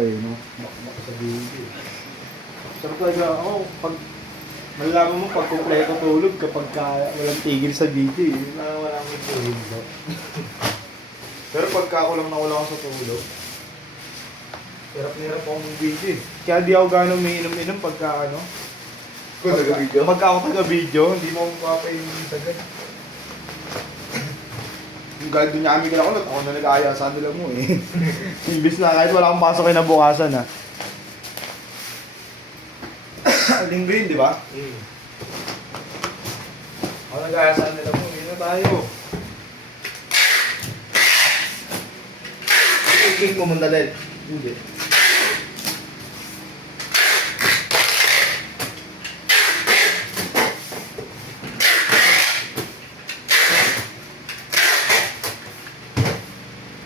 eh, no? Bakbak sa video. Sarap talaga ako, pag malalaman mo pag kumpleto tulog kapag walang tigil sa video eh. Walang tulog daw. Pero pagka ako lang nawala ako sa tulog, hirap na hirap ako mag-video eh. Kaya di ako gano'ng umiinom-inom pagka ano. Kung taga-video? Pagka ako taga-video, hindi mo mapapainom sagad. Yung kahit doon niya kami kinakulot, ako na nag-aaya sa nila mo eh. Imbis na kahit wala akong pasok kinabukasan ha. Aling green, di ba? Ako nag-aaya sa nila mo, hindi na tayo. I-kick mo mong dalil. Hindi.